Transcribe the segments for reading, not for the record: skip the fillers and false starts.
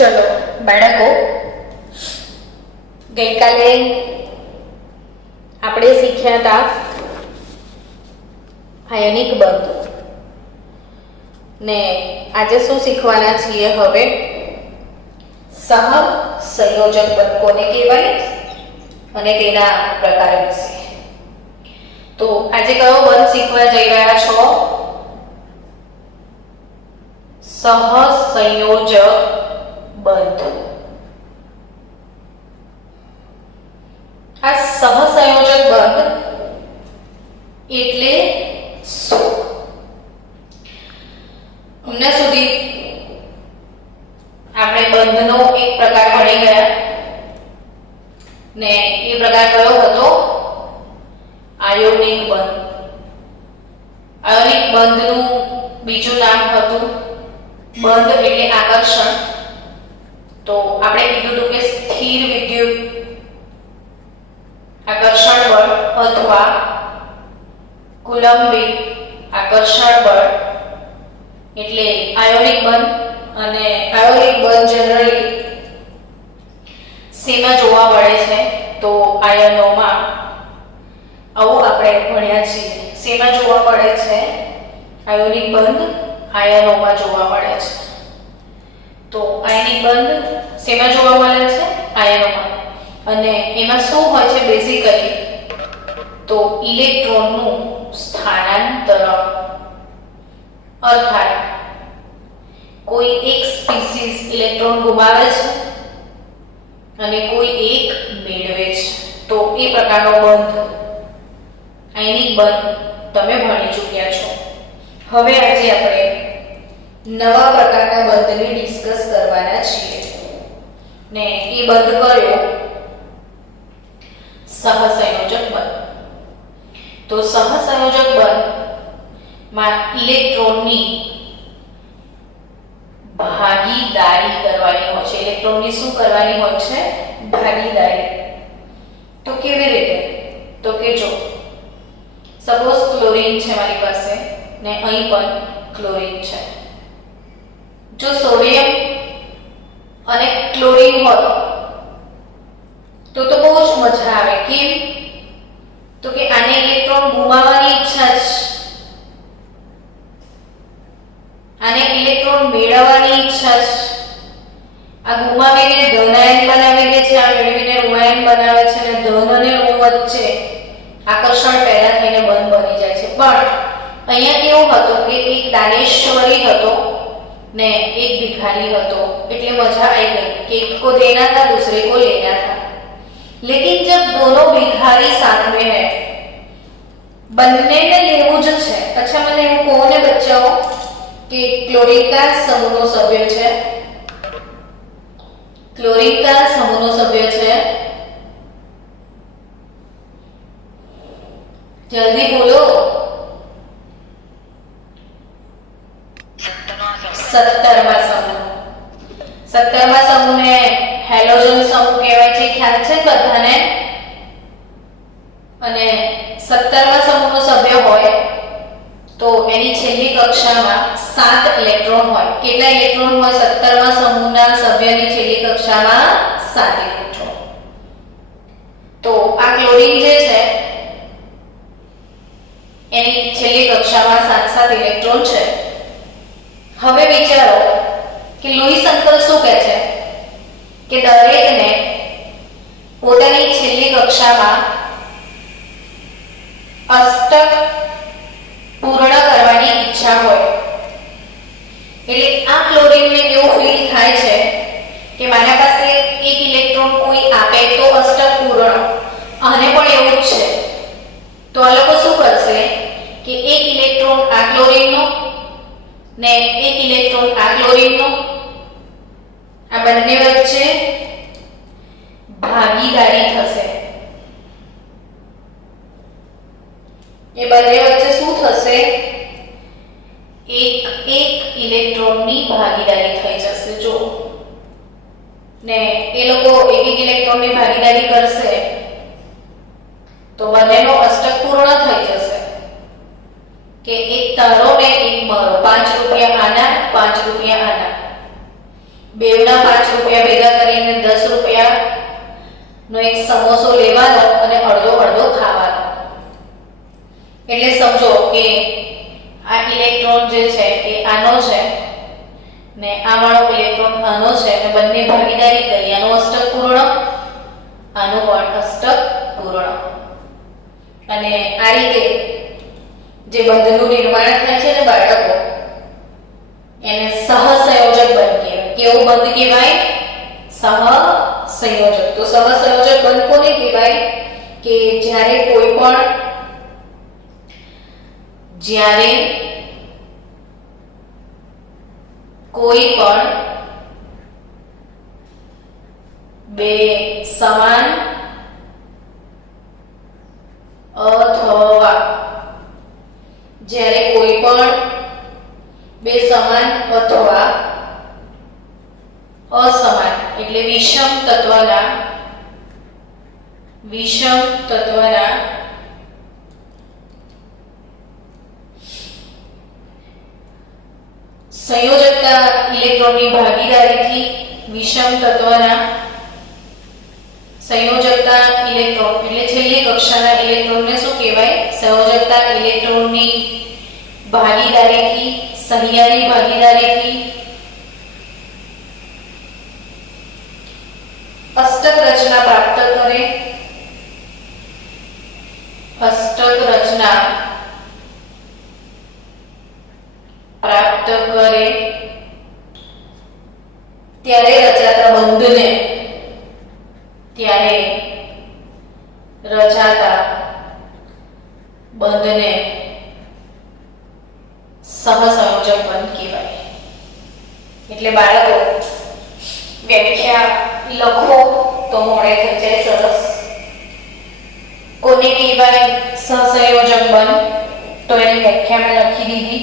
ચલો બાળકો, ગઈકાલે આપણે શીખ્યા હતા આયનિક બંધ ને આજે શું શીખવાના છીએ? હવે સહસંયોજક બંધ કોને કહેવાય અને તેના પ્રકાર વિશે. તો આજે કયો બંધ શીખવા જઈ રહ્યા છો? સહસંયોજક બંધ. આ સહસંયોજક બંધ એટલે શું? હમણાં સુધી આપણે બંધનો એક પ્રકાર ભણી ગયા ને એ પ્રકાર કયો હતો? આયોનિક બંધ. આયોનિક બંધનું બીજું નામ હતું બંધ એટલે આકર્ષણ. તો આપણે કીધું હતું કે સ્થિર વિદ્યુત આકર્ષણ બળ અથવા કુલંબિક આકર્ષણ બળ એટલે આયોનિક બંધ. અને આયોનિક બંધ જનરલી શેમાં જોવા મળે છે? તો આયનોમાં. આવું આપણે ભણ્યા છીએ. શેમાં જોવા મળે છે? આયોનિક બંધ આયનોમાં જોવા મળે છે. તો આયનિક બંધ શેમાં જોવા મળે છે? આયનોમાં. અને એમાં શું હોય છે બેઝિકલી? તો ઇલેક્ટ્રોનનું સ્થાનાંતરણ. અર્થાત કોઈ એક સ્પીસીસ ઇલેક્ટ્રોન ગુમાવે છે અને કોઈ એક મેળવે છે. તો એ પ્રકારનો બંધ આયનિક બંધ તમે ભણી ચૂક્યા છો. હવે આજે આપણે નવા પ્રકારના બંધને ડિસ્કસ કરવાના છીએ ને એ બંધ કયો? સહસંયોજક બંધ. તો સહસંયોજક બંધમાં ઇલેક્ટ્રોનની ભાગીદારી કરવાની હોય છે. ઇલેક્ટ્રોનની શું કરવાની હોય છે? ભાગીદારી. તો કેવી રીતે? તો કે જો સપોઝ ક્લોરીન છે મારી પાસે ને અહીં પણ ક્લોરીન છે. જો સોડિયમ અને ક્લોરીન હોય તો બહુ જ મજા આવે. કેમ? તો કે આને ઇલેક્ટ્રોન ગુમાવવાની ઈચ્છા છે, આને ઇલેક્ટ્રોન મેળવવાની ઈચ્છા છે. આ ગુમાવીને ધનાયન બનાવી દે છે, આ મેળવીને ઋણાયન બનાવે છે અને ધન અને ઋણ વચ્ચે આકર્ષણ પેદા થઈને બંધ બની જાય છે. પણ અહીંયા કેવું હતું કે એક દાનેશ્વરી હતો ને એક ભિખારી હતો. એટલે મજા આવી ગઈ कि एक को देना था दूसरे को लेना था. लेकिन जब दोनों भिखारी साथ में है, बनने में लेવું જ છે. अच्छा મને હું કોને બચાવો કે ક્લોરીન का સમૂહનો સભ્ય છે, ક્લોરીન का સમૂહનો સભ્ય છે. જલ્દી બોલો. 17મા સમૂહ. 17મા સમૂહને હેલોજન સમૂહ કહેવાય છે. ખ્યાલ છે બધાને? અને 17મા સમૂહનો સભ્ય હોય તો એની છેલ્લી કક્ષામાં 7 ઇલેક્ટ્રોન હોય. કેટલા ઇલેક્ટ્રોન હોય 17મા સમૂહના સભ્યની છેલ્લી કક્ષામાં? 7 ઇલેક્ટ્રોન. તો આ ક્લોરીન જે છે એની છેલ્લી કક્ષામાં 7 ઇલેક્ટ્રોન છે. હવે વિચારો કે લુઈસ અંકલ શું કહે છે કે દરેકને પોતાની છેલ્લી કક્ષામાં અષ્ટક પૂર્ણ કરવાની ઈચ્છા હોય. એટલે આ ક્લોરીનને એવું ફીલ થાય છે કે મારા પાસે એક ઇલેક્ટ્રોન કોઈ આપે તો અષ્ટક પૂર્ણ. આને પણ એવું જ છે. તો આ લોકો શું કરશે કે એક ઇલેક્ટ્રોન આ ક્લોરીનનો ને એક ઇલેક્ટ્રોન આ ક્લોરીનનો, આ બંને વચ્ચે ભાગીદારી થશે. એ બંને વચ્ચે શું થશે? એક ઇલેક્ટ્રોનની ભાગીદારી થઈ જશે. જો ને એ લોકો એક ઇલેક્ટ્રોનની ભાગીદારી કરશે તો બંનેનો અષ્ટક પૂર્ણ થઈ જશે. કે એક તારો ને એક મારો, ₹5 આના ₹5 આના, બેવના ₹5 એક સમોસો લેવાનો અને અડધો અડધો ખાવાનો. એટલે સમજો કે આ ઇલેક્ટ્રોન જે છે એ આનો છે ને આ વાળો ઇલેક્ટ્રોન આનો છે અને બંને ભાગીદારી કરી. આનો અષ્ટક પૂર્ણ, આનો પણ અષ્ટક પૂર્ણ. અને આ રીતે જે બંધનું નિર્માણ થાય છે ને બાળકો, એને સહસંયોજક બંધ કહેવાય. કેવું બંધ કહેવાય? સહસંયોજક. તો સહસંયોજક બંધ કોને કહેવાય? કે જ્યારે કોઈ પણ બે સમાન અથવા જ્યારે કોઈ પણ બે સમાન અથવા અસમાન એટલે વિષમ તત્વના સંયોજકતા ઇલેક્ટ્રોનની ભાગીદારીથી વિષમ તત્વના સંયોજકતા ઇલેક્ટ્રોન એટલે છેલ્લી કક્ષાના ઇલેક્ટ્રોનને શું કહેવાય? સંયોજકતા ઇલેક્ટ્રોનની ભાગીદારીથી, સહિયારી ભાગીદારીથી અષ્ટક રચના પ્રાપ્ત કરે. અષ્ટક રચના પ્રાપ્ત કરે ત્યારે રચાતા બંધને સહસંયોજક બંધ કહેવાય. એટલે બાળકો વ્યાખ્યા લખો તો મોડે થઈ જાય સરસ. કોને કહેવાય સહસંયોજક બંધ? તો એની વ્યાખ્યા મેં લખી દીધી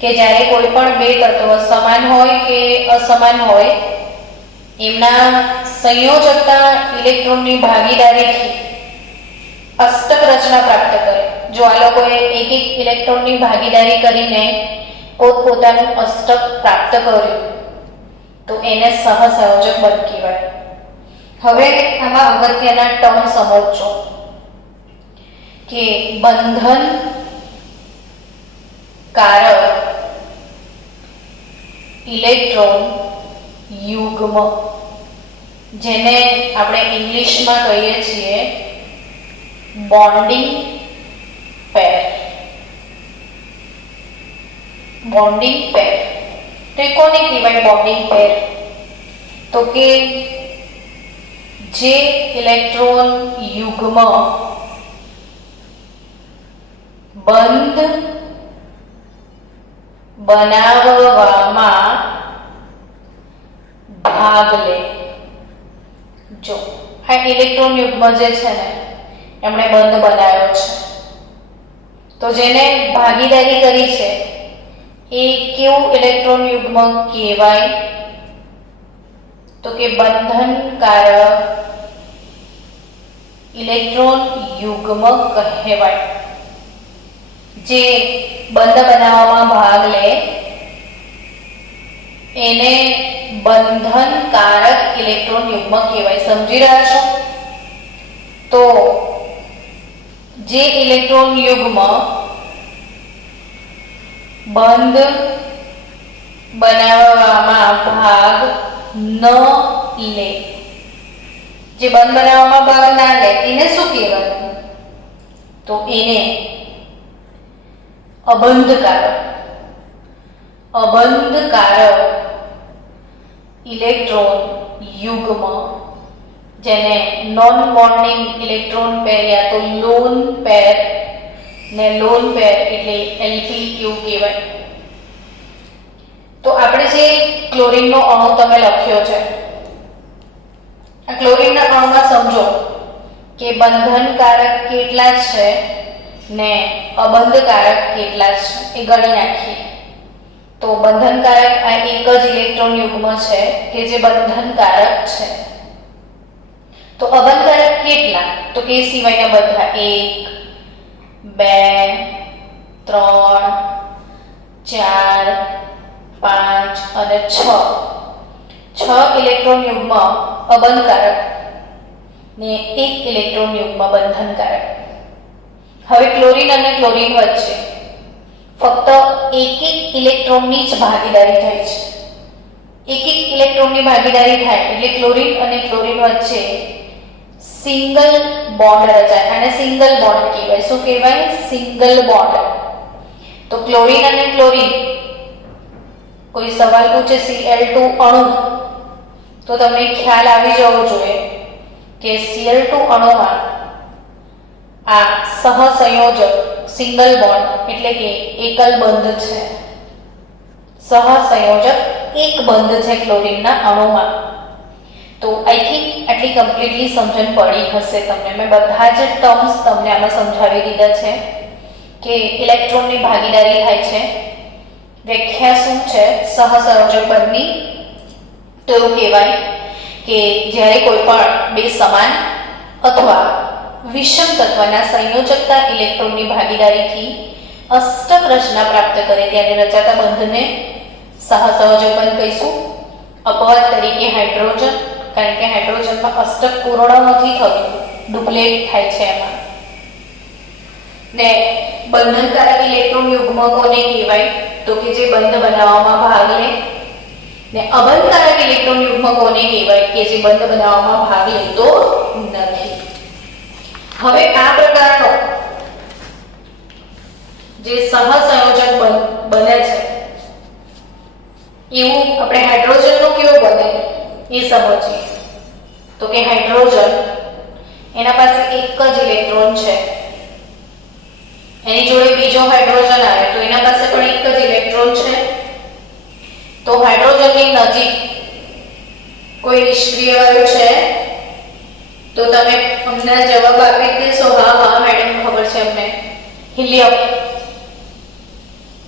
કે જ્યારે કોઈ પણ બે તત્વ સમાન હોય કે અસમાન હોય એમના સંયોજકતા ઇલેક્ટ્રોનની ભાગીદારીથી અષ્ટક રચના પ્રાપ્ત કરે. જો આ લોકોએ એક એક ઇલેક્ટ્રોનની ભાગીદારી કરીને પોતપોતાનું અષ્ટક પ્રાપ્ત કર્યું તો એને સહસંયોજક બંધ કહેવાય. હવે આમાં અગત્યના ટર્મ સમજો કે બંધન કારક ઇલેક્ટ્રોન યુગ્મ, જેને આપણે ઇંગ્લિશમાં કહીએ છીએ બોન્ડિંગ પેર. બોન્ડિંગ પેર તો કોને કહેવાય બોન્ડિંગ પેર? તો કે જે ઇલેક્ટ્રોન યુગ્મ બંધ બનાવવામાં ભાગ લે. જો આ ઇલેક્ટ્રોન યુગ્મ જે છે ને એમણે બંધ બનાવ્યો છે, તો જેને ભાગીદારી કરી છે એ કેવું ઇલેક્ટ્રોન યુગ્મ કહેવાય? તો કે બંધનકારક ઇલેક્ટ્રોન યુગ્મ કહેવાય. જે બંધ બનાવવામાં ભાગ લે એને બંધનકારક ઇલેક્ટ્રોન યુગ્મ કહેવાય. સમજી રહ્યા છો? તો જે ઇલેક્ટ્રોન યુગ્મ બંધ બનાવવામાં ભાગ ન લે, જે બંધ બનાવવામાં ભાગ ના લે એને શું કહેવાય? તો એને અબંધકારક ઇલેક્ટ્રોન યુગ્મ, જેને નોન બોન્ડિંગ ઇલેક્ટ્રોન પેર યા તો લોન પેર ને લોન પેર એટલે LPQ કહેવાય. તો આપણે જે ક્લોરીનનો અણુ તમે લખ્યો છે, આ ક્લોરીનના અણુમાં સમજો કે બંધનકારક કેટલા છે ને અબંધકારક કેટલા છે એ ગણી નાખીએ. તો બંધનકારક આ એક જ ઇલેક્ટ્રોન યુગ્મ છે કે જે બંધનકારક છે. તો અબંધકારક કેટલા? તો કે સિવાયના બધા 1 2 3 4 5 અને 6 ઇલેક્ટ્રોન યુગ્મ અબંધકારક ને 1 ઇલેક્ટ્રોન યુગ્મ બંધનકારક. હવે ક્લોરીન અને ક્લોરીન વચ્ચે ફક્ત એક ઇલેક્ટ્રોનની જ ભાગીદારી થાય છે. એક ઇલેક્ટ્રોનની ભાગીદારી થાય એટલે ક્લોરીન અને ક્લોરીન વચ્ચે સિંગલ બોન્ડ રચાય. આને સિંગલ બોન્ડ કહેવાય. શું કહેવાય? Single bond. તો ક્લોરીન અને ક્લોરીન, કોઈ સવાલ પૂછે Cl2 અણુ, તો તમને ખ્યાલ આવી જવો જોઈએ કે Cl2 અણુમાં આ સહસંયોજક સિંગલ બોન્ડ એટલે કે એકલ બંધ છે. સહસંયોજક એક બંધ છે ક્લોરીનના અણુમાં. તો આઈ થિંક આટલી કમ્પ્લીટલી સમજણ પડી હશે તમને. મેં બધા જ ટર્મ્સ તમને આમાં સમજાવી દીધા છે કે ઇલેક્ટ્રોનની ભાગીદારી થાય છે. વ્યાખ્યા શું છે સહસંયોજક બંધની? તો એવું કહેવાય કે જ્યારે કોઈ પણ બે સમાન અથવા વિષમ તત્વના સંયોજકતા ઇલેક્ટ્રોનની ભાગીદારીથી અષ્ટક રચના પ્રાપ્ત કરે ત્યારે રચાતા બંધને સહસંયોજક બંધ કહીશું. અપવાદ તરીકે હાઇડ્રોજન, કારણ કે હાઇડ્રોજનમાં અષ્ટક પૂર્ણ નથી થતું, ડુપ્લેટ થાય છે એમાં. ને બંધનકારક ઇલેક્ટ્રોન યુગ્મ કોને કહેવાય? તો કે જે બંધ બનાવવામાં ભાગ લે. ને અબંધકારક ઇલેક્ટ્રોન યુગ્મ કોને કહેવાય? કે જે બંધ બનાવવામાં ભાગ લેતો નથી. હવે આ પ્રકારનો જે સહસંયોજક બને છે એવું આપણે હાઇડ્રોજનનો કેવો બને એ સમજીએ. તો કે હાઇડ્રોજન, એના પાસે એક જ ઇલેક્ટ્રોન છે, એની જોડે બીજો હાઇડ્રોજન આવે તો એના પાસે પણ એક જ ઇલેક્ટ્રોન છે. તો હાઇડ્રોજનની નજીક કોઈ નિષ્ક્રિય વાયુ છે? તો તમે અમને જવાબ આપી દેશો, હા હા મેડમ ખબર છે અમને. હિલિયમ.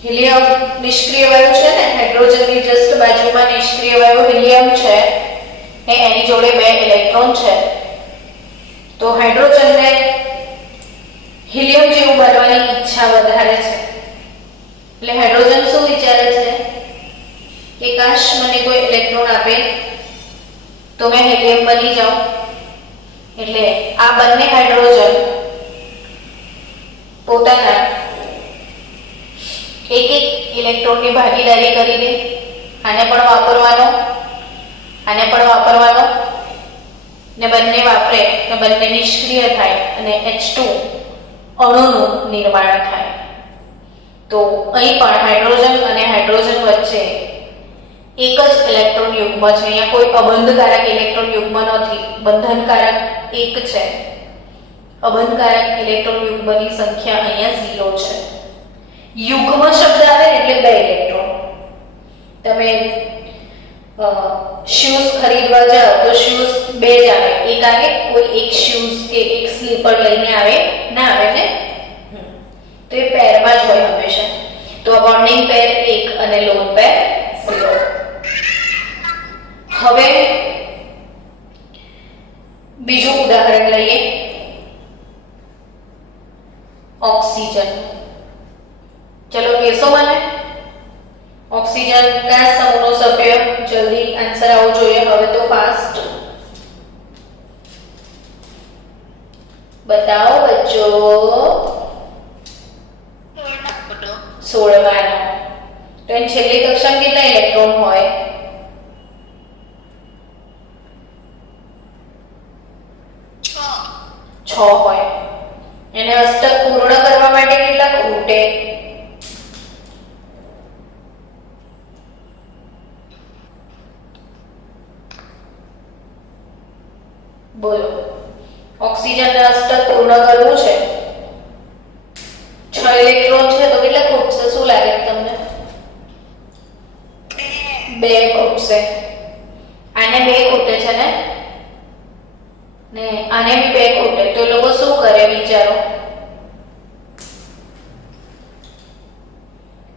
હિલિયમ નિષ્ક્રિય વાયુ છે ને, હાઇડ્રોજનની જસ્ટ બાજુમાં નિષ્ક્રિય વાયુ હિલિયમ છે ને એની જોડે 2 ઇલેક્ટ્રોન છે. તો હાઇડ્રોજનને હિલિયમ જેવું બનવાની ઈચ્છા વધારે છે. એટલે હાઇડ્રોજન શું વિચારે છે કે કાશ મને કોઈ ઇલેક્ટ્રોન આપે તો મેં હિલિયમ બની જાઉં. એટલે આ બંને હાઇડ્રોજન પોતાના એક ઇલેક્ટ્રોનની ભાગીદારી કરી દે. આને પણ વાપરવાનો, આને પણ વાપરવાનો, ને બંને વાપરે તો બંને નિષ્ક્રિય થાય અને H2 અણુનું નિર્માણ થાય. તો અહીં પણ હાઇડ્રોજન અને હાઇડ્રોજન વચ્ચે એક જ ઇલેક્ટ્રોન યુગ્મ છે. અહીંયા કોઈ અબંધકારક ઇલેક્ટ્રોન યુગ્મ નથી, બંધનકારક એક છે. અબંધકારક ઇલેક્ટ્રોન યુગ્મની સંખ્યા અહીંયા 0 છે. યુગ્મ શબ્દ આવે એટલે 2 ઇલેક્ટ્રોન. તમે શૂઝ ખરીદવા જાઓ તો શૂઝ 2 જ આવે. એક આવે કોઈ એક શૂઝ કે એક સ્લીપર લઈને આવે ના આવે ને, તો એ પેરમાં જ હોય હંમેશા. તો આ બોન્ડિંગ પેર 1 અને લોન પેર 0. હવે બીજું ઉદાહરણ લઈએ, ઓક્સિજન. ચલો કેસો મને ઓક્સિજન કયા સમૂહનો સભ્ય? જલ્દી આન્સર આવવો જોઈએ હવે તો, ફાસ્ટ બતાવો બચ્ચો. 16 તો એની છેલ્લી કક્ષામાં કેટલા ઇલેક્ટ્રોન હોય? 6 હોય. એને અષ્ટક પૂર્ણ કરવા માટે કેટલા ખૂટે? બોલો. ઓક્સિજનને અષ્ટક પૂર્ણ કરવું છે, 6 ઇલેક્ટ્રોન છે તો કેટલા ખૂટશે? શું લાગે તમને? 2 ખૂટશે. આને 2 ખૂટે છે ને આને બી 2 ખૂટે. તો એ લોકો શું કરે વિચારો?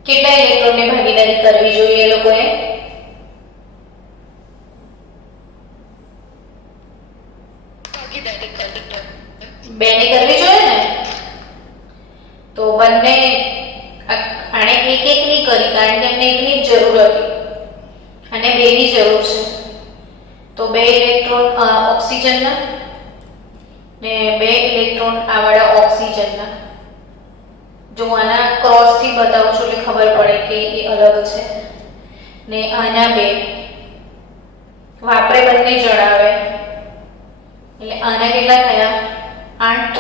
કેટલા ઇલેક્ટ્રોનની ભાગીદારી કરવી જોઈએ એ લોકોએ? બેની કરવી જોઈએ ને. તો બંને આને એક ની કરી કારણ કે એમને એકની જ જરૂર હતી, અને 2ની જરૂર છે. તો 2 ઇલેક્ટ્રોન ઓક્સિજનના ને 2 ઇલેક્ટ્રોન આવાળા ઓક્સિજનના. જો આના ક્રોસ થી બતાવું છું એટલે ખબર પડે કે એ અલગ છે. ને આના 2 વાપરે બંને જણાવે એટલે આના કેટલા થયા 8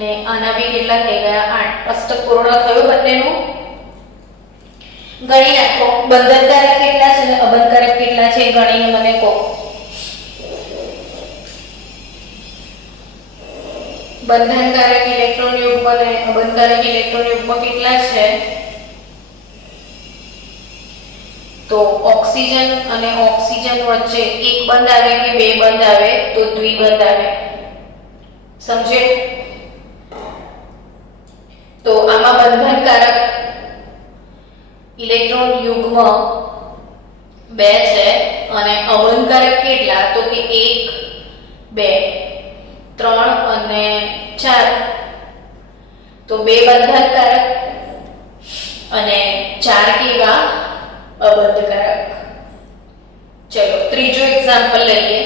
ને આના બી કેટલા થઈ ગયા 8. અષ્ટક પૂર્ણ થયું બંનેનું. ગણી નાખો બંધનકારક કેટલા છે અને અબંધકારક કેટલા છે ગણીને મને કહો. બંધનકારક ઇલેક્ટ્રોન યુગ્મ અને અબંધકારક ઇલેક્ટ્રોન યુગ્મ કેટલા છે? તો ઓક્સિજન અને ઓક્સિજન વચ્ચે એક બંધ આવે કે 2 બંધ આવે તો દ્વિબંધ આવે. સમજે? તો આમાં બંધનકારક ઇલેક્ટ્રોન યુગ્મ 2 છે અને અબંધકારક કેટલા? તો કે 1 2 3 અને 4. તો 2 બંધનકારક અને 4 કેવા? અબંધકારક. ચલો ત્રીજો એક્ઝામ્પલ લઈએ.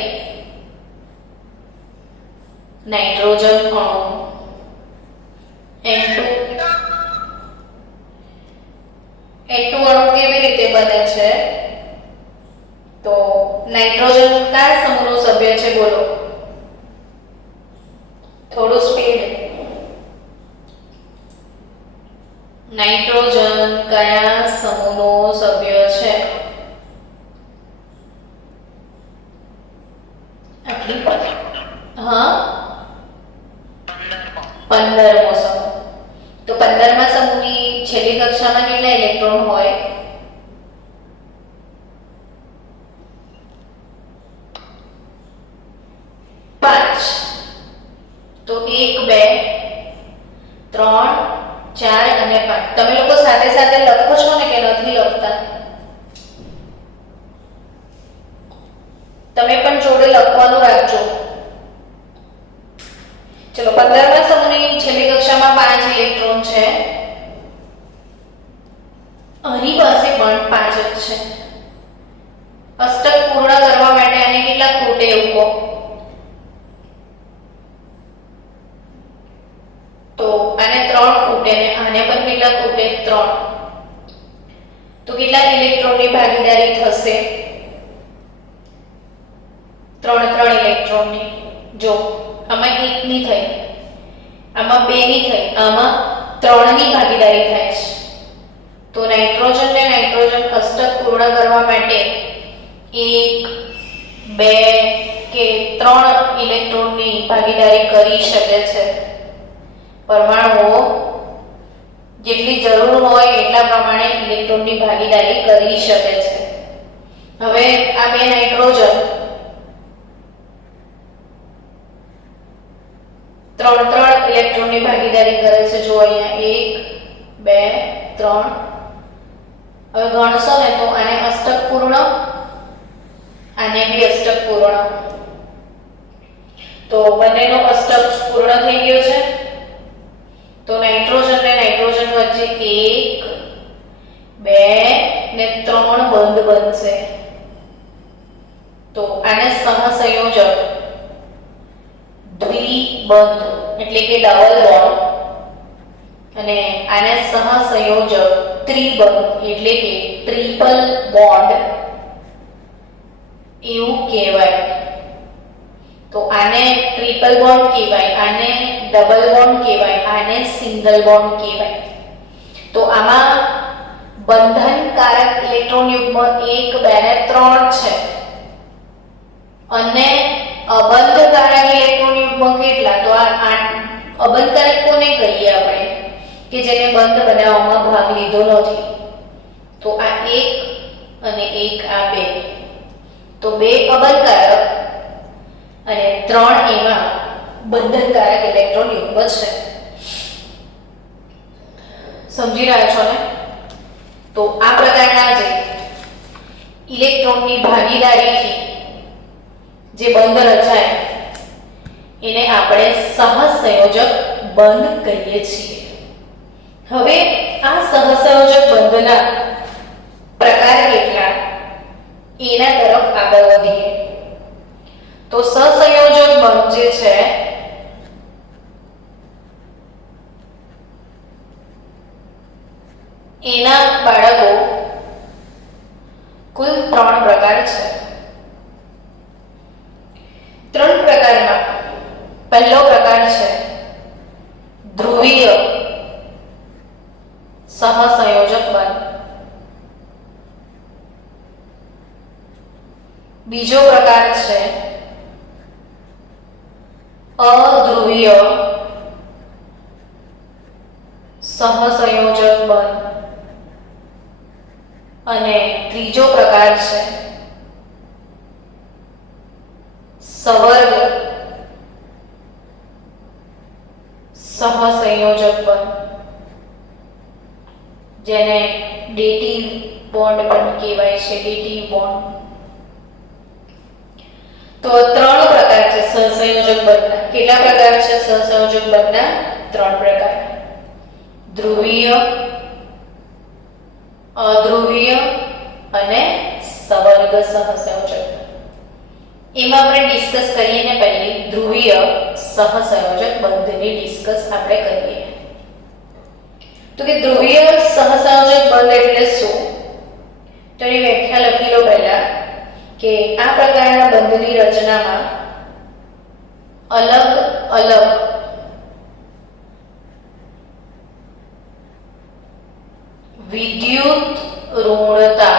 નાઇટ્રોજન અણુ N2 અણુ કેવી રીતે બને છે? તો નાઇટ્રોજન કયા સમૂહનો સભ્ય છે? બોલો થોડું સ્પીડ. નાઇટ્રોજન કયા સમૂહનો સભ્ય છે? હા 15મો સમૂહ. તો 15મા સમૂહની છેલ્લી કક્ષામાં કેટલા ઇલેક્ટ્રોન હોય? 5. તો 1 2 3 4 અને 5. તમે લોકો સાથે સાથે લખો છો ને કે નથી લખતા? તમે પણ જોડે લખવાનું રાખજો. ચલો 15મા સમૂહની છેલ્લી કક્ષામાં 5 ઇલેક્ટ્રોન છે. આની પાસે પણ 5 જ છે. અષ્ટક પૂર્ણ કરવા માટે આને કેટલા ખૂટે એવું કહો? તો આને 3 ખૂટે ને આને પણ કેટલા ખૂટે? 3. તો કેટલા ઇલેક્ટ્રોનની ભાગીદારી થશે? 3 ઇલેક્ટ્રોનની. જો આમાં 1 ની થઈ, આમાં 2 ની થઈ, આમાં 3 ની ભાગીદારી થાય છે. તો નાઇટ્રોજન ને નાઇટ્રોજન અષ્ટક પૂર્ણ કરવા માટે 1 2 કે 3 ઇલેક્ટ્રોનની ભાગીદારી કરી શકે છે. પરમાણુઓ જેટલી જરૂર હોય એટલા પ્રમાણે ઇલેક્ટ્રોનની ભાગીદારી કરી શકે છે. હવે આ 2 નાઇટ્રોજન 3 ઇલેક્ટ્રોનની ભાગીદારી કરે છે. જો અહીંયા 1 2 3. હવે ગણશો ને તો આને અષ્ટક પૂર્ણ, આને બી અષ્ટક પૂર્ણ. તો બંનેનો અષ્ટક પૂર્ણ થઈ ગયો છે. તો નાઇટ્રોજન ને નાઇટ્રોજન વચ્ચે 1 2 ને 3 બંધ બનશે. તો આને સહસંયોજક દ્વિબંધ એટલે કે ડબલ બોન્ડ, અને આને સહસંયોજક ત્રિબંધ એટલે કે ટ્રિપલ બોન્ડ એવું કહેવાય. તો આને ટ્રિપલ બોન્ડ કહેવાય, આને ડબલ બોન્ડ કહેવાય, આને સિંગલ બોન્ડ કહેવાય. તો આમાં બંધનકારક ઇલેક્ટ્રોન યુગ્મ 1 2 ને 3 છે અને અબંધકારક ઇલેક્ટ્રોન યુગ્મ કેટલા? તો આ 8. અબંધકારક કોને કહીએ આપણે? કે જેને બંધ બનાવવામાં ભાગ લીધો નથી. તો આ 1 અને 1 આ 2. તો 2 અબંધકારક અને 3 એમાં બંધનકારક ઇલેક્ટ્રોન યુગ્મ છે. સમજી રહ્યા છો ને? તો આ પ્રકારના જે ઇલેક્ટ્રોનની ભાગીદારીથી જે બંધ રચાય એને આપણે સહસંયોજક બંધ કહીએ છીએ. હવે આ સહસંયોજક બંધના પ્રકાર કેટલા એના તરફ આગળ વધીએ. તો સહસંયોજક બંધ જે છે એના બાળકો કુલ 3 પ્રકાર છે. 3 પ્રકારમાં પહેલો પ્રકાર છે ધ્રુવીય સહસંયોજક બંધ. બીજો પ્રકાર છે અધ્રુવીય સહસંયોજક બંધ અને ત્રીજો પ્રકાર છે સવર્ગ સહસંયોજક બંધ, જેને ડેટિવ બોન્ડ પણ કહેવાય છે. ડેટિવ બોન્ડ. તો 3 પ્રકાર છે સહસંયોજક બંધના. કેટલા પ્રકાર છે સહસંયોજક બંધના? 3 પ્રકાર. ધ્રુવીય, અધ્રુવીય અને સવર્ગ સહસંયોજક. એમાં આપણે ડિસ્કસ કરીએ ને પહેલી ધ્રુવીય સહસંયોજક બંધની ડિસ્કસ આપણે કરીએ. તો કે ધ્રુવીય સહસંયોજક બંધ એટલે શું? તો એની વ્યાખ્યા લખી લો પહેલા કે આ પ્રકારના બંધની રચનામાં અલગ અલગ વિદ્યુત ઋણતા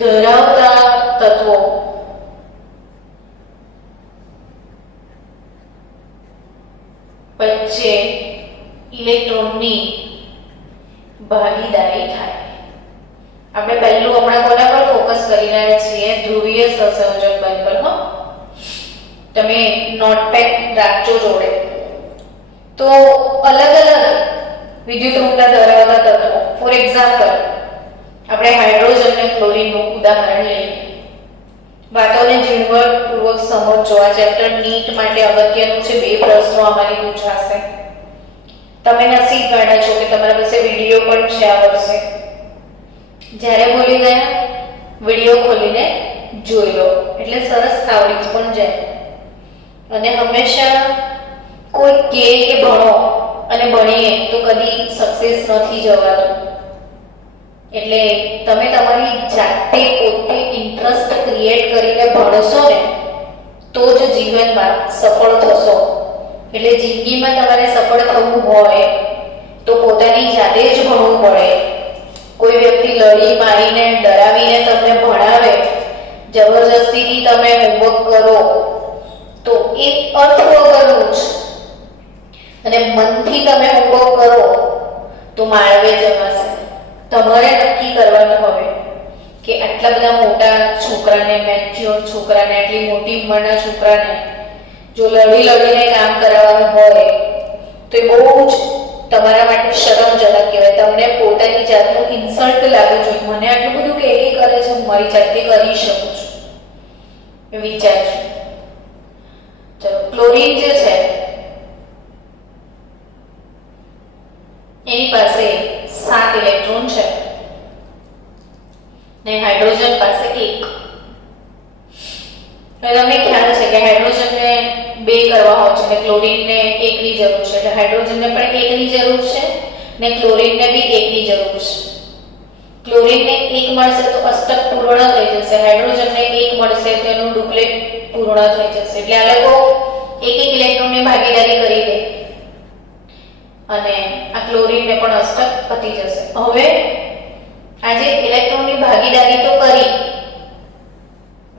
ધરાવતા તત્વો વચ્ચે ઇલેક્ટ્રોનની ભાગીદારી થાય. આપણે પહેલું હમણાં કોના પર ફોકસ કરી રહ્યા છીએ? ધ્રુવીય સહસંયોજક બંધ પર. તમે નોટપેડ રાખજો જોડે. તો અલગ અલગ વિદ્યુત ઋણતા ધરાવતા તત્વો, ફોર એક્ઝામ્પલ આપણે હાઇડ્રોજન અને ક્લોરીનનું ઉદાહરણ લઈએ. વાતોને ઝીણવટપૂર્વક સમજો. આ ચેપ્ટર નીટ માટે અગત્યનું છે. 2 પ્રશ્નો આમાંથી પૂછાશે. તમે નસીબવાળા છો કે તમારા પાસે વિડીયો પણ છે આ વર્ષે. જ્યારે ભૂલી ગયા વિડીયો ખોલીને જોઈ લો એટલે સરસ આવડી પણ જાય. અને હંમેશા કોઈ કહે કે ભણો અને ભણીએ તો કદી સક્સેસ નથી જવાતું. એટલે તમે તમારી જાતે પોતે ઇન્ટરેસ્ટ ક્રિએટ કરીને ભણશો ને તો જ જીવનમાં સફળ થશો. એટલે જિંદગીમાં તમારે સફળ થવું હોય તો પોતાની જાતે જ ભણવું પડે. કોઈ વ્યક્તિ લડી મારીને ડરાવીને તમને ભણાવે, જબરજસ્તીથી તમે હોમવર્ક કરો તો એ અર્થ વગરનું જ. અને મનથી તમે હોમવર્ક કરો તો માળવે જમાશે. તમારે નક્કી કરવાનું હવે કે આટલા બધા મોટા છોકરાને, મેચ્યોર છોકરાને, આટલી મોટી ઉંમરના છોકરાને જો લડીને કામ કરાવવાનું હોય તો એ બહુ જ તમારા માટે શરમજનક કહેવાય. તમને પોતાની જાતનું ઇન્સલ્ટ લાગવું જોઈએ. મને આટલું બધું કે કરે છે, હું મારી જાતે કરી શકું છું. એ વિચારજો. ચલો, ક્લોરીન જે છે એની પાસે 7 ઇલેક્ટ્રોન છે ને હાઇડ્રોજન પાસે 1. હવે તમને ખ્યાલ છે કે હાઇડ્રોજનને 2 કરવા હોય છે અને ક્લોરીનને 1 ની જરૂર છે. એટલે હાઇડ્રોજનને પણ 1 ની જરૂર છે ને ક્લોરીનને બી 1 ની જરૂર છે. ક્લોરીનને 1 મળશે તો અષ્ટક પૂર્ણ થઈ જશે. હાઇડ્રોજનને 1 મળશે તો એનું ડુપ્લેટ પૂર્ણ થઈ જશે. એટલે આ લોકો 1 ઇલેક્ટ્રોનની ભાગીદારી કરી દે અને આ ક્લોરીનને પણ અષ્ટક પતી જશે. હવે આજે ઇલેક્ટ્રોનની ભાગીદારી તો કરી,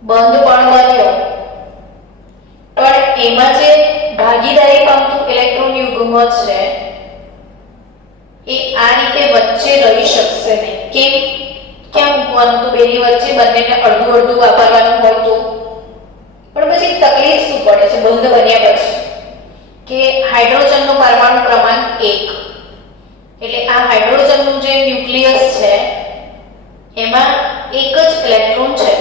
બંધ પણ બન્યો, પણ એમાં જે ભાગીદારી પામતું ઇલેક્ટ્રોન યુગ્મ છે એ આ રીતે વચ્ચે રહી શકશે નહીં. કેમ? ક્યાં મૂકવાનું? તો બેની વચ્ચે બંનેને અડધું અડધું વાપરવાનું હોય તો. પણ પછી તકલીફ શું પડે છે બંધ બન્યા પછી કે હાઇડ્રોજનનો પરમાણુ ક્રમાંક 1. એટલે આ હાઇડ્રોજનનું જે ન્યુક્લિયસ છે એમાં 1 જ ઇલેક્ટ્રોન છે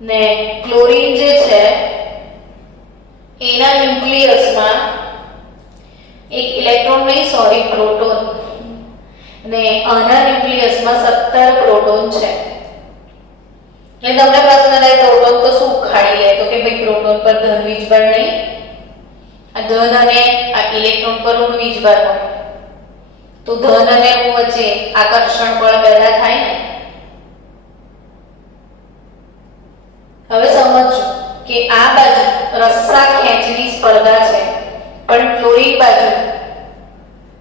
ને ક્લોરીન જે છે એના ન્યુક્લિયસમાં 1 ઇલેક્ટ્રોન નહીં, સોરી, પ્રોટોન. ને આના ન્યુક્લિયસમાં 17 પ્રોટોન છે. એટલે તમને પ્રશ્ન થાય પ્રોટોન તો શું ઉખાડી લે, તો કે ભાઈ પ્રોટોન પર ધન વીજભાર નહીં, આ ધન અને આ ઇલેક્ટ્રોન પર ઋણ વીજભાર હોય, તો ધન અને ઋણ વચ્ચે આકર્ષણ બળ પેદા થાય ને. હવે સમજો કે આ બાજુ રસ્સા ખેંચની સ્પર્ધા છે, પણ ક્લોરીન બાજુ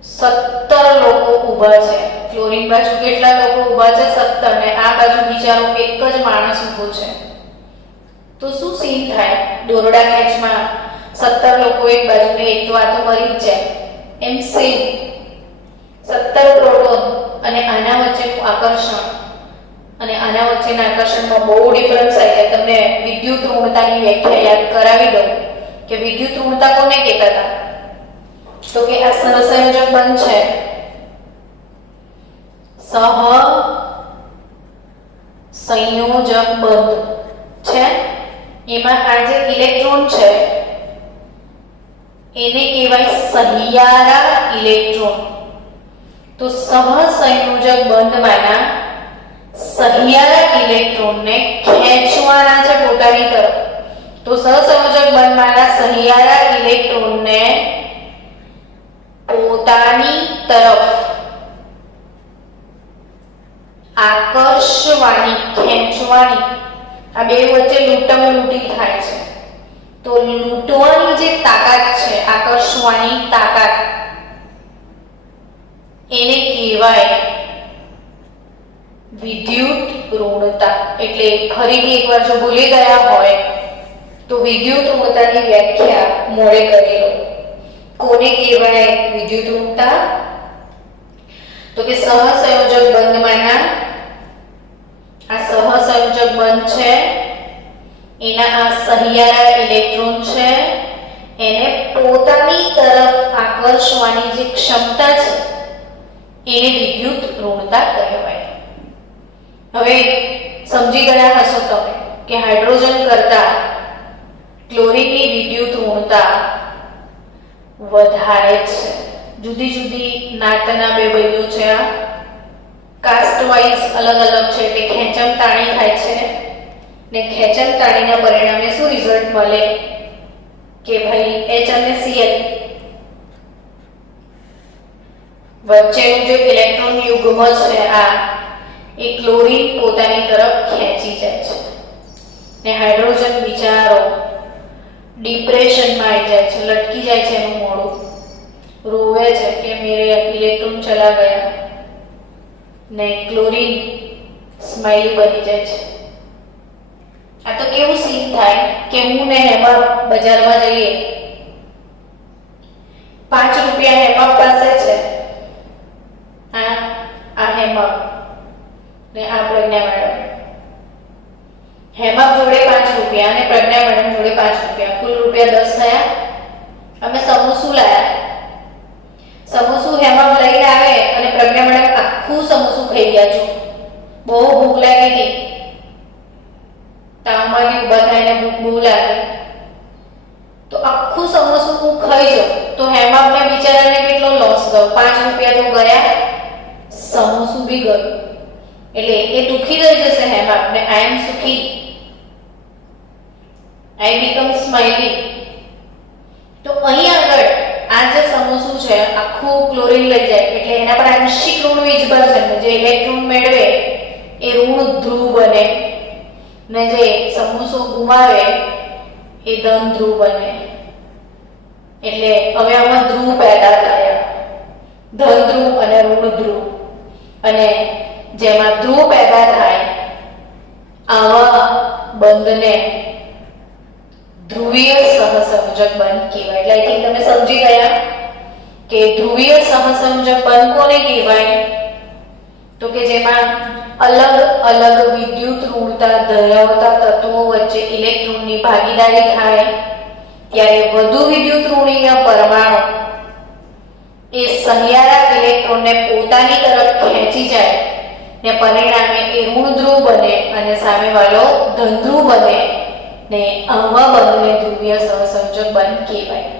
17 લોકો ઊભા છે. ક્લોરીન બાજુ કેટલા લોકો ઊભા છે? 17, ને આ બાજુ બિચારો એક જ માણસ ઊભો છે. તો શું સીન થાય? દોરડા ખેંચમાં 17 લોકો એક બાજુ, ને એક તો આ તો મરી જ જાય. એમ સેમ 17 પ્રોટોન અને આના વચ્ચેનું આકર્ષણ અને આના વચ્ચેના આકર્ષણમાં બહુ ડિફરન્સ આવી જાય. તમને વિદ્યુત ઋણતાની વ્યાખ્યા યાદ કરાવી દઉં કે વિદ્યુત ઋણતા કોને કહેતા હતા? તો કે આ સહસંયોજક બંધ છે, સહસંયોજક બંધ છે, એમાં આ જે ઇલેક્ટ્રોન છે એને કહેવાય સહિયારા ઇલેક્ટ્રોન. તો સહસંયોજક બંધમાંના સહિયારા ઇલેક્ટ્રોનને ખેંચવાના છે પોતાની તરફ. તો સહસંયોજક બંધમાંના સહિયારા ઇલેક્ટ્રોનને પોતાની તરફ આકર્ષવાની, ખેંચવાની, આ બે વચ્ચે લૂંટમલૂંટી થાય છે. તો લૂંટવાની જે તાકાત છે, આકર્ષવાની તાકાત, એને કહેવાય વિદ્યુત ઋણતા. એટલે ફરીથી એકવાર જો ભૂલી ગયા હોય તો વિદ્યુત ઋણતાની વ્યાખ્યા મોડે કરી લો. કોને કહેવાય વિદ્યુત ઋણતા? તો કે સહસંયોજક બંધમાંના આ સહસંયોજક બંધ છે, એના આ સહિયારા ઇલેક્ટ્રોન છે, એને પોતાની તરફ આકર્ષવાની જે ક્ષમતા છે એને વિદ્યુત ઋણતા કહેવાય. હવે સમજી ગયા હશો તમે કે હાઇડ્રોજન કરતા ક્લોરીનની વિદ્યુત ઋણતા વધારે છે. જુદી જુદી નાતના બે ભાઈઓ છે, આ કાસ્ટ વાઇઝ અલગ અલગ છે, એટલે ખેંચમ તાણી થાય છે, ને ખેંચમ તાણીના પરિણામે શું રિઝલ્ટ મળે કે ભાઈ H અને Cl વચ્ચેનું જે ઇલેક્ટ્રોન યુગ્મ છે આ એ ક્લોરીન પોતાની તરફ ખેંચી જાય છે, ને હાઇડ્રોજન બિચારો ડિપ્રેશનમાં આવી જાય છે, લટકી જાય છે, એનું મોઢું રોવે છે કે મેરે ઇલેક્ટ્રોન ચલા ગયા, ને ક્લોરીન સ્માઇલી બની જાય છે. આ તો કેવું સીન થાય કે હું ને હેમા બજારમાં જઈએ, 5 રૂપિયા હેમા પાસે છે, આ હેમા ને આ પ્રજ્ઞા મેડમ. હેમા જોડે 5 રૂપિયા અને પ્રજ્ઞા મેડમ જોડે 5 રૂપિયા, કુલ રૂપિયા 10 થયા. અમે સમોસું લાયા, સમોસું હેમા લઈને આવે અને પ્રજ્ઞા મેડમ આખું સમોસું ખાઈ ગયા. છો બહુ ભૂખ લાગી હતી, તાવમાંથી ઊભા થઈને ભૂખ બહુ લાગે, તો આખું સમોસું હું ખાઈ જાઉં તો હેમાબને બિચારાને કેટલો લોસ ગયો? 5 રૂપિયા તો ગયા, સમોસું બી ગયું. એટલે એ દુખી થઈ જશે હેમાબ, ને આઈ એમ સુખી, આઈ બીકમ સ્માઇલી. તો અહીં આગળ આ જે સમોસું છે આખું ક્લોરીન લઈ જાય, એટલે એના પર આંશિક ઋણ વીજભાર છે, જે ઇલેક્ટ્રોન મેળવે એ ઋણ ધ્રુવ બને, ને જે સમોસો ગુમાવે એ ધન ધ્રુવ બને. એટલે હવે આમાં ધ્રુવ પેદા થાય, ધન ધ્રુવ અને ઋણ ધ્રુવ. અને જેમાં ધ્રુવ પેદા થાય આવા બંધને ધ્રુવીય સહસંયોજક બંધ કહેવાય. એટલે આઈ થિંક તમે સમજી ગયા કે ધ્રુવીય સહસંયોજક બંધ કોને કહેવાય? તો કે જેમાં અલગ અલગ વિદ્યુત ઋણતા ધરાવતા તત્વો વચ્ચે ઇલેક્ટ્રોનની ભાગીદારી થાય, ત્યારે વધુ વિદ્યુત ઋણીય પરમાણુ એ સહિયારા ઇલેક્ટ્રોનને પોતાની તરફ ખેંચી જાય, ને પરિણામે એ ઋણ ધ્રુવ બને અને સામેવાળો ધન ધ્રુવ બને, ને આવા બંધને ધ્રુવીય સહસંયોજક બંધ કહેવાય.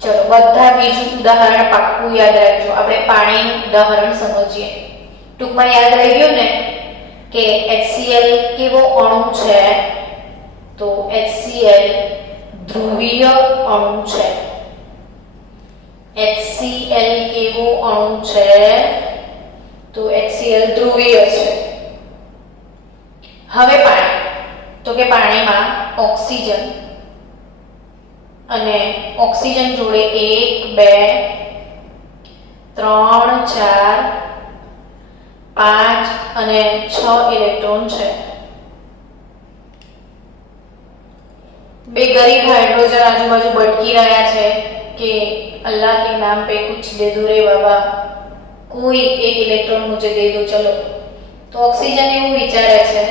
ચલો બધા બીજું ઉદાહરણ પાક્કું યાદ રાખજો. આપણે પાણીનું ઉદાહરણ સમજીએ. ટૂંકમાં યાદ રહી ગયું ને કે HCl કેવો અણુ છે? તો HCl ધ્રુવીય અણુ છે. HCl કેવો અણુ છે? તો HCl ધ્રુવીય છે. હવે પાણી, તો કે પાણીમાં ઓક્સિજન અને ઓક્સિજન જોડે 1 2 3 4 5 અને 6 ઇલેક્ટ્રોન છે. બે ગરીબ હાઇડ્રોજન આજુબાજુ ભટકી રહ્યા છે कि अल्लाह के नाम पे कुछ दे दो रे बाबा, कोई एक इलेक्ट्रॉन मुझे दे दो चलो. तो ऑक्सीजन એવું વિચારે છે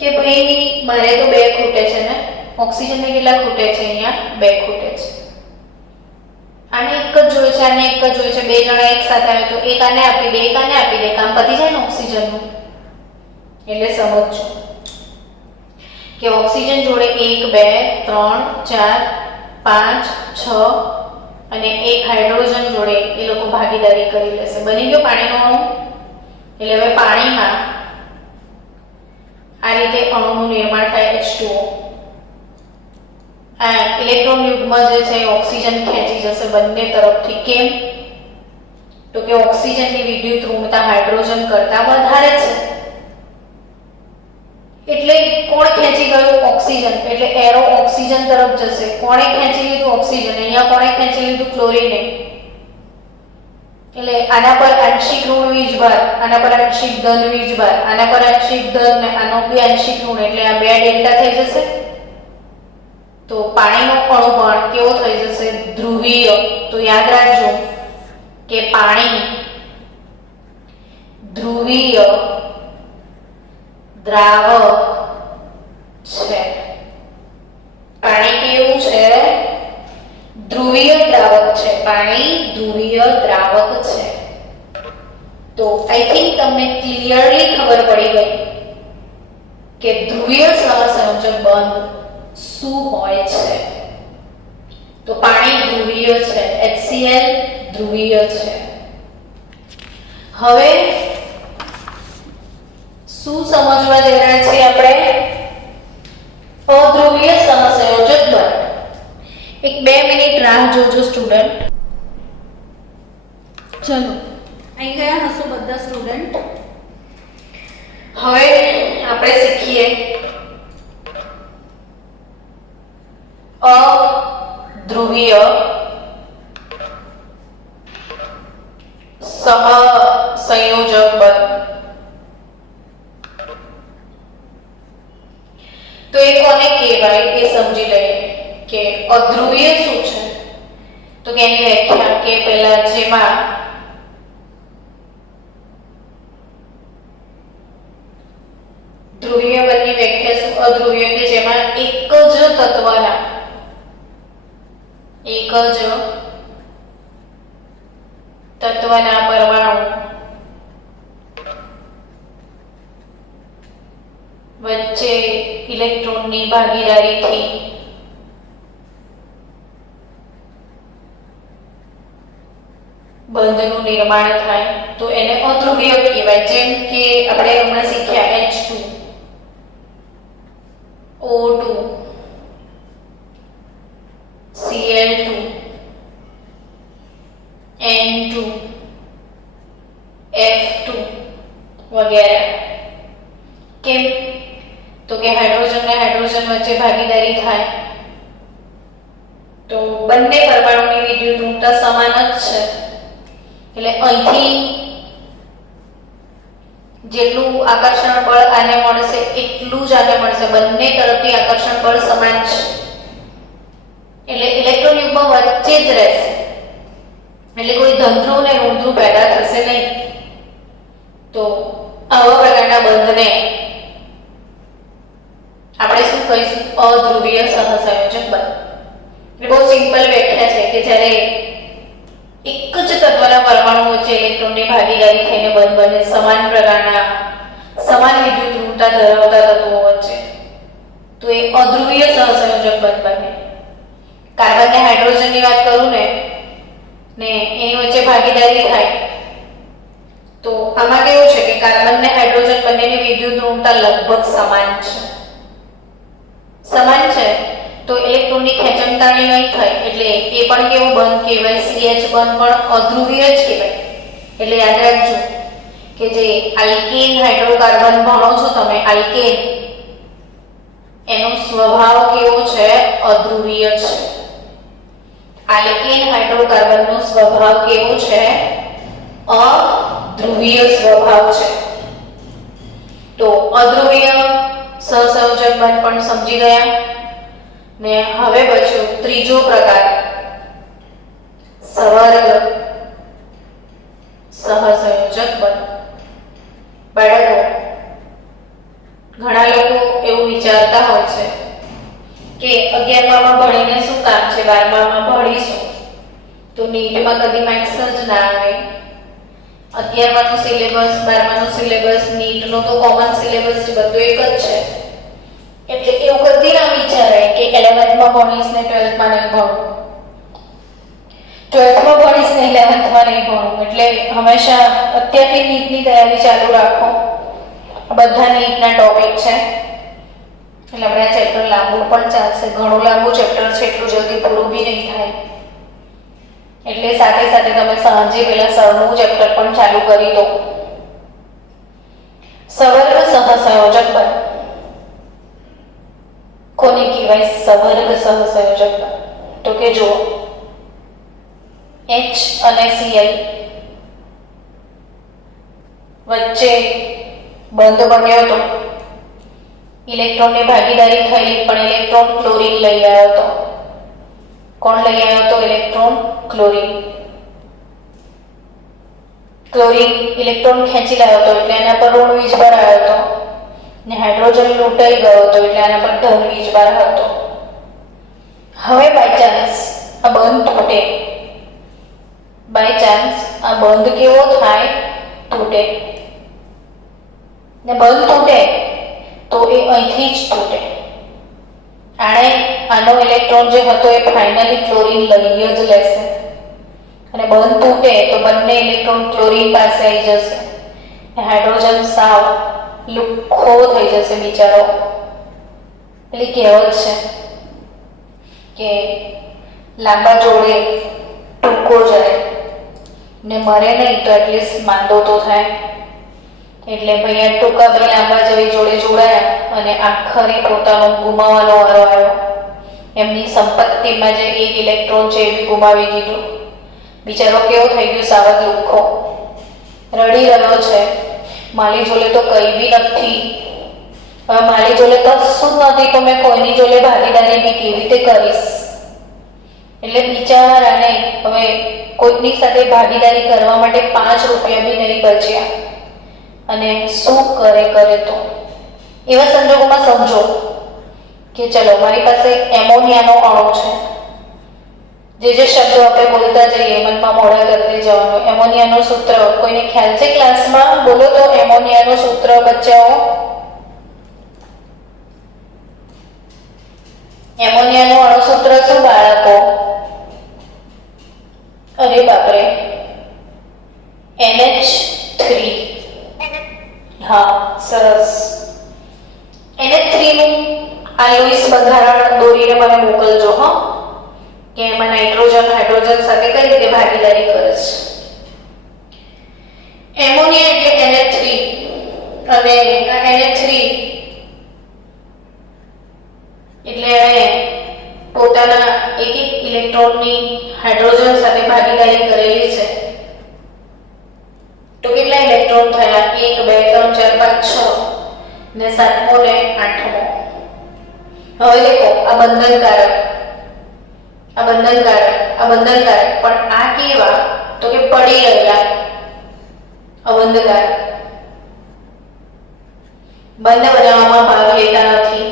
કે ભાઈ મારે તો બે ખૂટે છે ને, ઓક્સિજન ને કેટલા ખૂટે છે? અહીંયા બે ખૂટે છે. આને એક જ જોઈએ છે, આને એક જ જોઈએ છે. બે જણા એક સાથે આવે તો એક આને આપી દે, એક આને આપી દે, કામ પતી જાય ને ઓક્સિજન નું. એટલે સમજજો કે ઓક્સિજન જોડે 1 2 3 4 5 6 અને એક હાઇડ્રોજન જોડે એ લોકો ભાગીદારી કરી લેશે. બની ગયો પાણીનો અણુ. એટલે હવે પાણીમાં આ રીતે અણુનું નિર્માણ થાય H2O. આ ઇલેક્ટ્રોન યુગ્મ જે છે ઓક્સિજન ખેંચી જશે બંને તરફથી. કેમ? તો કે ઓક્સિજનની વિદ્યુત ઋણતા હાઇડ્રોજન કરતા વધારે છે. એટલે કોણ ખેંચી ગયું? ઓક્સિજન. એટલે એરો ઓક્સિજન તરફ જશે. કોણે ખેંચી લીધું? ઓક્સિજન. અહીંયા કોણે ખેંચી લીધું? ક્લોરીને. એટલે આના પર આંશિક ઋણ વીજભાર, આના પર આંશિક ધન વીજભાર, આના પર આંશિક ધન ને આનો બી આંશિક ઋણ, એટલે આ બે ડેલ્ટા થઈ જશે. તો પાણીનો અણુ પણ કેવો થઈ જશે? ધ્રુવીય. તો યાદ રાખજો કે પાણી ધ્રુવીય દ્રાવક છે. પાણી કેવું છે? ધ્રુવીય દ્રાવક છે. પાણી ધ્રુવીય દ્રાવક છે. તો આઈ થિંક તમને ક્લિયરલી ખબર પડી ગઈ કે ધ્રુવીય સહસંયોજક બંધ શું હોય છે. તો પાણી ધ્રુવીય છે, HCl ધ્રુવીય છે. હવે શું સમજવા જઈ રહ્યા છીએ આપણે? અધ્રુવીય સહસંયોજક બંધ. એક 2 મિનિટ રાહ જોજો સ્ટુડન્ટ. ચલો અહીં ગયા હશો બધા સ્ટુડન્ટ. હવે આપણે શીખીએ અધ્રુવીય સહસંયોજક બંધ. તો એ કોને કહેવાય એ સમજી લઈએ કે અધ્રુવીય શું છે. તો કે એની વ્યાખ્યા કે પહેલા જેમાં ધ્રુવીય બંધની વ્યાખ્યા શું? અધ્રુવીય કે જેમાં એક જ તત્વના પરમાણુ વચ્ચે ઇલેક્ટ્રોનની ભાગીદારીથી બંધનું નિર્માણ થાય તો એને અધ્રુવીય કહેવાય. જેમ કે આપણે હમણાં શીખ્યા H2 O2 Cl2 N2 F2 વગેરે. કેમ? તો કે હાઇડ્રોજન ને હાઇડ્રોજન વચ્ચે ભાગીદારી થાય તો બંને પરમાણુની વિદ્યુત ઋણતા સમાન જ છે. એટલે અહીંથી જેટલું આકર્ષણ બળ આને મળશે એટલું જ આને મળશે. બંને તરફથી આકર્ષણ બળ સમાન છે. એટલે ઇલેક્ટ્રોન યુગ્મ વચ્ચે જ રહેશે. એટલે કોઈ ધનધ્રુવ ને ઋણધ્રુવ પેદા થશે નહીં. તો આવા પ્રકારના બંધને આપણે શું કહીશું? અધ્રુવીય સહસંયોજક બંધ. એટલે બહુ સિમ્પલ વ્યાખ્યા છે કે જ્યારે એક જ તત્વના પરમાણુ વચ્ચે ઇલેક્ટ્રોનની ભાગીદારી થઈને બંધ બને સમાન પ્રકારના સમાન વિદ્યુત ઋણતા ધરાવતા તત્વો વચ્ચે, તો એ અધ્રુવીય સહસંયોજક બંધ બને. કાર્બન ને હાઇડ્રોજનની વાત કરું ને એની વચ્ચે ભાગીદારી થાય તો આમાં કેવું છે કે કાર્બન ને હાઇડ્રોજન બંનેની વિદ્યુત ઋણતા લગભગ સમાન છે. સમાન છે તો ઇલેક્ટ્રોનની ખેંચણતાણી નહીં થાય, એટલે એ પણ કેવું બંધ કહેવાય, CH બંધ પણ અધ્રુવીય જ કહેવાય. એટલે યાદ રાખજો કે જે આલ્કેન હાઇડ્રોકાર્બન ભણો છો તમે, આલ્કેન એનો સ્વભાવ કેવો છે? અધ્રુવીય છે. આલ્કેન હાઇડ્રોકાર્બનનો સ્વભાવ કેવો છે? અધ્રુવીય સ્વભાવ છે. તો અધ્રુવીય સહસંયોજક બંધ પણ સમજી ગયા. ને હવે બચ્યો ત્રીજો પ્રકાર, સવર્ગ સહસંયોજક બંધ. બાળકો, ઘણા લોકો એવું વિચારતા હોય છે કે 11માં ભણીને શું કામ છે, 12માં ભણીશું તો નીટમાં કદી માર્ક્સ જ ના આવે. 11માનો સિલેબસ, 12માનો સિલેબસ, નીટનો તો કોમન સિલેબસ છે, બધું એક જ છે. એટલે એવું કદી ના વિચારાય કે 11માં ભણીશ ને 12માં નહીં ભણું, 12માં ભણીશ ને 11માં નહીં ભણું. એટલે હંમેશા અત્યારથી નીટની તૈયારી ચાલુ રાખો. બધા નીટના ટોપિક છે એટલે આપણે આ ચેપ્ટર લાંબુ પણ ચાલશે. ઘણું લાંબુ ચેપ્ટર છે, એટલું જલ્દી પૂરું બી નહીં થાય. એટલે સાથે સાથે તમે સાંજે પેલા સરનું ચેપ્ટર પણ ચાલુ કરી દો. સવર્ગ સહસંયોજક બંધ કોને કહેવાય? સવર્ગ સહસંયોજક બંધ તો કે જુઓ, H અને Cl વચ્ચે બંધ બન્યો હતો. ઇલેક્ટ્રોનની ભાગીદારી થઈ, પણ ઇલેક્ટ્રોન ક્લોરીન લઈ આવ્યો હતો. કોણ લઈ આવ્યો હતો? Electron chlorine. ક્લોરીન ઇલેક્ટ્રોન ખેંચી લાવ્યો હતો એટલે એના પર ઋણ વીજભાર આવ્યો હતો, ને હાઇડ્રોજન લૂંટાઈ ગયો હતો એટલે આના પર ધન વીજભાર હતો. હવે બાય ચાન્સ આ બંધ તૂટે, બાય ચાન્સ આ બંધ કેવો થાય? તૂટે. ને બંધ તૂટે તો એ અહીંથી જ તૂટે. આનો ઇલેક્ટ્રોન જે હતો એ ફાઇનલી ક્લોરીન લઈ જ લેશે, અને બંધ તૂટે તો બંને ઇલેક્ટ્રોન ક્લોરીન પાસે આવી જશે. હાઇડ્રોજન સાવ લુખ્ખો થઈ જશે બિચારો. એટલે કહેવત છે કે લાંબા જોડે ટૂંકો જાય, ને મરે નહીં તો એટલીસ્ટ માંદો તો થાય. એટલે ભાઈ આ ટૂંકા ભાઈ લાંબા જેવી જોડે જોડાયા અને આખરે પોતાનો ગુમાવવાનો વારો આવ્યો. એમની સંપત્તિમાં જે એક ઇલેક્ટ્રોન છે એ બી ગુમાવી દીધું. બિચારો કેવો થઈ ગયો? સાવજ લુખ્ખો. રડી રહ્યો છે. મારી જોડે તો કંઈ બી નથી, હવે મારી જોડે કશું જ નથી, તો મેં કોઈની જોડે ભાગીદારી બી કેવી રીતે કરીશ? એટલે બિચારાને હવે કોઈકની સાથે ભાગીદારી કરવા માટે 5 રૂપિયા બી નહીં બચ્યા. અને શું કરે તો એવા સંજોગોમાં સમજો કે ચલો મારી પાસે એમોનિયાનો અણુ છે. જે શબ્દો આપણે બોલતા જઈએ મનમાં મોઢા કરતે જવાનું. એમોનિયાનું સૂત્ર કોઈને ખ્યાલ છે ક્લાસમાં? બોલો તો એમોનિયાનું સૂત્ર બચ્ચાઓ. એમોનિયાનું અણુસૂત્ર શું બાળકો? અરે બાપરે, NH3. હા, સરસ. NH3 નું આ લુઈસ બંધારણ દોરીને મને મોકલજો હો, કે એમાં નાઇટ્રોજન હાઇડ્રોજન સાથે કઈ રીતે ભાગીદારી કરે છે. એમોનિયા એટલે NH3, અને NH3 એટલે એને પોતાના એક ઇલેક્ટ્રોનની હાઇડ્રોજન સાથે ભાગીદારી કરેલી છે. તો કેટલા ઇલેક્ટ્રોન થયા? 1 2 3 4 5 6 ને 7મો ને 8મો. હવે દેખો આ બંધનકારક, આ બંધનકારક, આ બંધનકારક, પણ આ કેવા? તો કે પડી રહેલા અબંધકારક. બંધ બનાવવામાં ભાગ લેતા નથી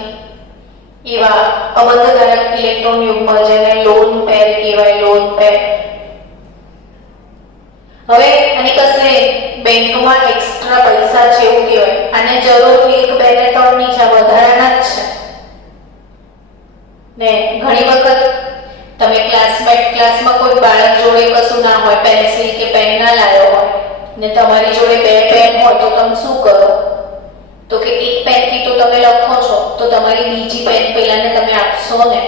એવા અબંધકારક ઇલેક્ટ્રોન યુગ્મ જેને લોન પેર કહેવાય. Lone pair. હવે આની પાસે બેંકમાં એક્સ્ટ્રા પૈસા છે એવું કહેવાય. આને જરૂર 1 2 ને 3 ની છે, વધારાના જ છે. ને ઘણી વખત તમે ક્લાસમાં કોઈ બાળક જોડે કશું ના હોય, પેન્સિલ કે પેન ના લાવ્યો હોય, ને તમારી જોડે 2 પેન હોય તો તમે શું કરો? તો કે એક પેનથી તો તમે લખો છો, તો તમારી બીજી પેન પેલાને તમે આપશો ને?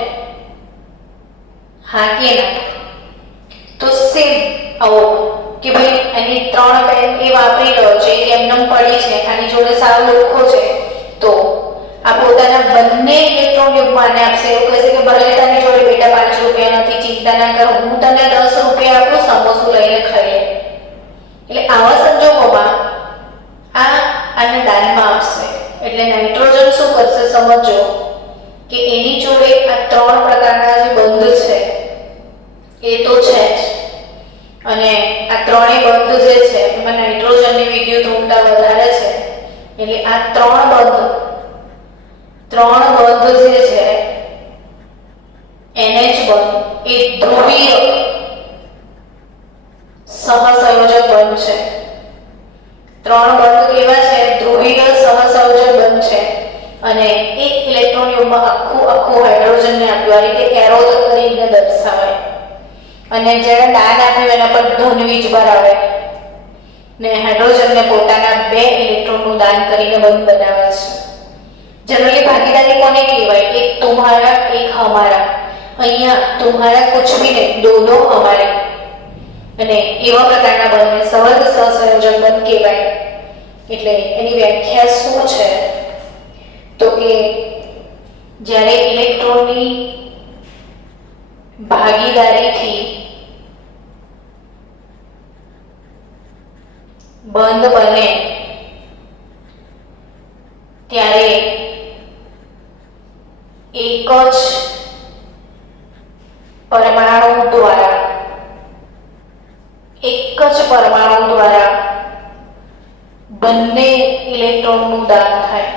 હા કે ના? તો સેમ આવો કે ભાઈ એની 3 પેન એ વાપરી રહ્યો છે, એક એમનેમ પડી છે, આની જોડે સાવ લખો છે, તો આ પોતાના બંને ઇલેક્ટ્રોન યુગ્મને આપશે. એવું કહેશે કે ભલે તારી જોડે બેટા 5 રૂપિયા નથી, ચિંતા ના કર, હું તને 10 રૂપિયા આપું, સમોસું લઈને ખાઈ લે. એટલે આવા સંજોગોમાં આને દાનમાં આપશે. એટલે નાઇટ્રોજન શું કરશે સમજો કે એની જોડે આ 3 પ્રકારના જે બંધ છે એ તો છે જ, અને આ ત્રણેય બંધ જે છે એમાં નાઇટ્રોજનની વિદ્યુતઋણતા વધારે છે. એટલે આ 3 બંધ જે છે NH બંધ એ ધ્રુવીય સહસંયોજક બંધ છે. 3 બંધ કેવા છે? ધ્રુવીય સહસંયોજક બંધ છે. અને એક ઇલેક્ટ્રોન યુગ્મ આખું હાઇડ્રોજનને આપ્યું, આ રીતે એરો કરીને દર્શાવાય. અને જ્યારે દાન આપ્યું એના પર ધન વીજભાર આવે ને હાઇડ્રોજનને પોતાના 2 ઇલેક્ટ્રોનનું દાન કરીને બંધ બનાવે છે. जनरली भागीदारी कोने कहवाय? एक तुम्हारा एक हमारा. અહીંયા तुम्हारा कुछ भी नहीं, दोनों हमारे. અને એવા પ્રકારના બંધને સહજ સહસંયોજક બંધ કહેવાય. એટલે એની વ્યાખ્યા શું છે? તો કે જ્યારે ઇલેક્ટ્રોનની ભાગીદારીથી બંધ બને ત્યારે એક જ પરમાણુ દ્વારા બંને ઇલેક્ટ્રોનનું દાન થાય.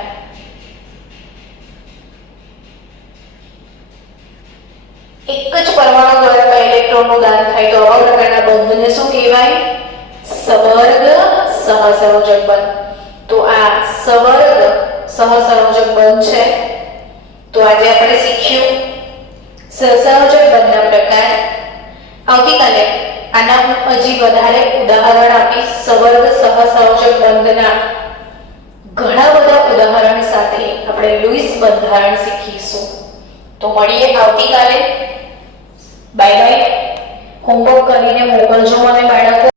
એક જ પરમાણુ દ્વારા ઇલેક્ટ્રોનનું દાન થાય તો આવા પ્રકારના બંધને શું કહેવાય? સવર્ગ સહસંયોજક બંધ. તો આ સવર્ગ સહસંયોજક બંધ છે. તો આજે આપણે શીખ્યું સહસંયોજક બંધના પ્રકાર. આવતીકાલે આના હજી વધારે ઉદાહરણ આપી સવર્ગ સહસંયોજક બંધના ઘણા બધા ઉદાહરણ સાથે આપણે લુઈસ બંધારણ શીખીશું. તો મળીએ આવતીકાલે. Bye bye. હોમવર્ક કરીને મોકલજો મને બાળકો.